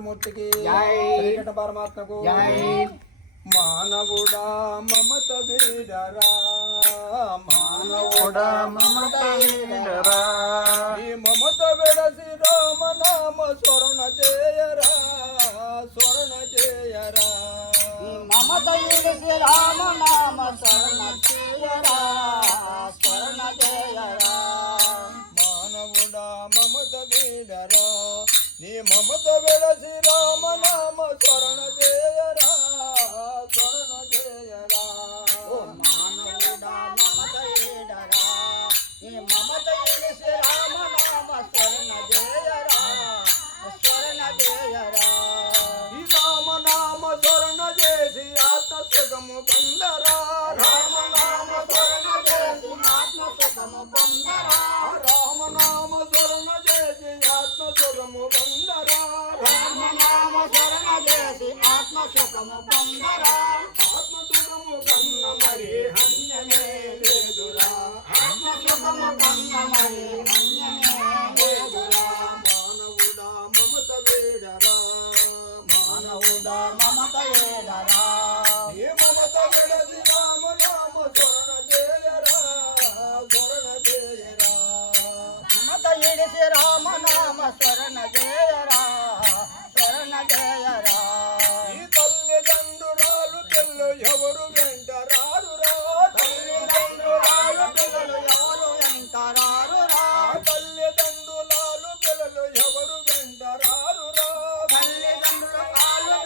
మూర్తికి శ్రీకట పరమాత్మకు మానవుడా మమత వీడరా మానవుడా మమత వీడరా ఈ మమత విడసి రామ నామ స్మరణ చేయరా స్మరణ చేయరా మమత విడసి రామ నామ స్మరణ చేయరా స్మరణ చేయరా మానవుడా మమత వీడరా నీ మమత విడసి రామ నామ స్మరణ చేయరా స్మరణ చేయరా మానవుడా మమత వీడరా నీ మమత విడసి రామ నామ స్మరణ చేయరా స్మరణ చేయరా ఈ రామ నామ స్మరణ చేసి ఆత్మ సుఖము పొందరా రామ నామ స్మరణ చేసి ఆత్మ సుఖము పొందరా రామ నామ స్మరణ చేసి ఆత్మ సుఖము పొందరా రామ నామ స్మరణ చేసి ఆత్మ సుఖము పొందరా ఆత్మ సుఖము కన్న మరి అన్యమే లేదురా ఆత్మ సుఖము కన్న మరి అన్యమే లేదురా మానవుడా మమత వేడరా మానవుడా మమత వేడరా ఏ మమత విడసి రామ నామ స్మరణ చేయరా స్మరణ చేయరా మమత విడిసి రామ నామ స్మరణ చేయరా స్మరణ చేయరా ఈ తల్లిదండ్రురాలు పిల్లలు ఎవరు వెంటరారురా తల్లిదండ్రులాలు పిల్లలు ఎవరు వెంటరారురా తల్లిదండ్రులాలు పిల్లలు ఎవరు వెంటరారురా తల్లిదండ్రుల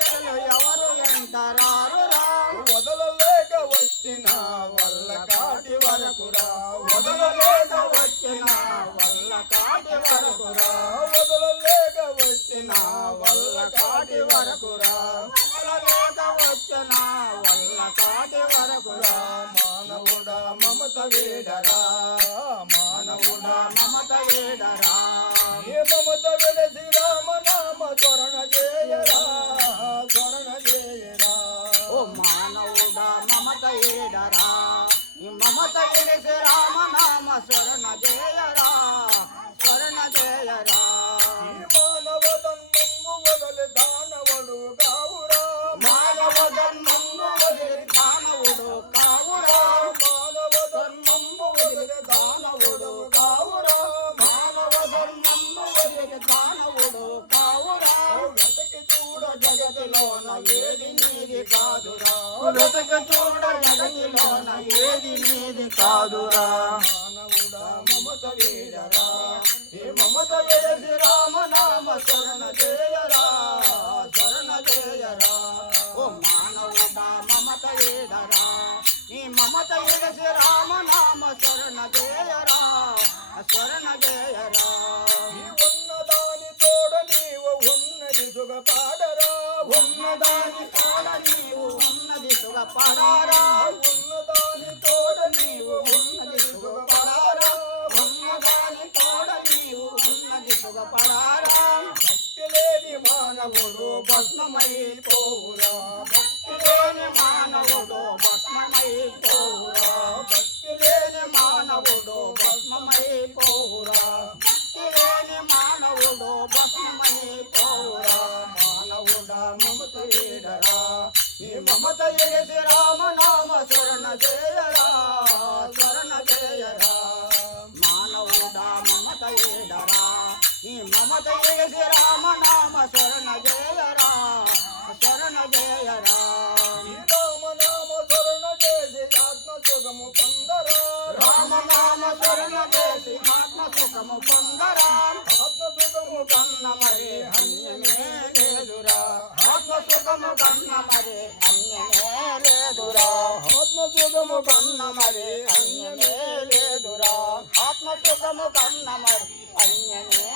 పిల్లలు ఎవరు వెంటరారురా వదలలేక వచ్చిన వల్ల కాటి వరకురా వదలలేక వచ్చిన వల్ల కాటి వరకురా వదలలేక వచ్చిన వల్ల కాటి వరకురా వదలలేక వచ్చిన వల్ల కాటి వరకురా మానవుడా మమత వేడరా మానవుడా మమత వేడరా ఏ మమత విడసి రామ నామ స్మరణ చేయరా స్మరణ చేయరా ఓ మానవుడా మమత వేడరా ఈ మమత విడిసి రామ నామ స్మరణ చేయరా స్మరణ చేయరా ఈ మానవ తన్మము వదలి దానవుడు కావురా మానవ జన్మము వదిలి దానవుడు కావురా మానవ తన్మము వదలి దానవుడు కావురా మానవ జన్మము వదిలి దానవుడు కావురా వెతకి చూడ జగతిలోన ఏది నీది కాదురా వెతక చూడ జగతిలోన ఏది నీది కాదురా మానవుడా మమత వీడరా ఈ మమత విడసి రామ నామ స్మరణ చేయరా స్మరణ చేయరా ఓ మానవుడా మమత వేడరా ఈ మమత విడసి రామ నామ స్మరణ చేయరా స్మరణ చేయరా ఈ ఉన్నదాని తోడ నీవు ఉన్నది సుఖపాడరా ఉన్నదాని తోడ నీవు ఉన్నది సుఖపడారా ఉన్నదాని తోడ నీవు ఉన్నది సుఖపడారా ఉన్నదాని తోడ నీవు ఉన్నది సుఖపడారా భక్తి లేని మానవుడు భస్మమైపోవురా భక్తి లేని మానవుడు భస్మమైపోవురా భక్తి లేని మానవుడు భస్మమైపోవురా భక్తి లేని మానవుడు భస్మమైపోవురా మానవుడా మమత వేడరా ఈ మమత ఎగసి రామ నామ స్మరణ చేయరా స్మరణ చేయరా మానవుడా మమత వేడరా ఈ మమత ఎగసి రామ నామ స్మరణ చేయరా స్మరణ చేయరా ఈ రామనామ స్మరణ చేసి ఆత్మ సుఖము పొందరా రామనామ స్మరణ చేసి ఆత్మ సుఖము పొందరా ఆత్మ సుఖము కన్న మరి అన్యమే లేదురా ఆత్మ సుఖము కన్న మరి అన్యమే లేదురా ఆత్మ సుఖము కన్న మరి అన్యమే లేదురా ఆత్మ సుఖము కన్న మరి అన్యమే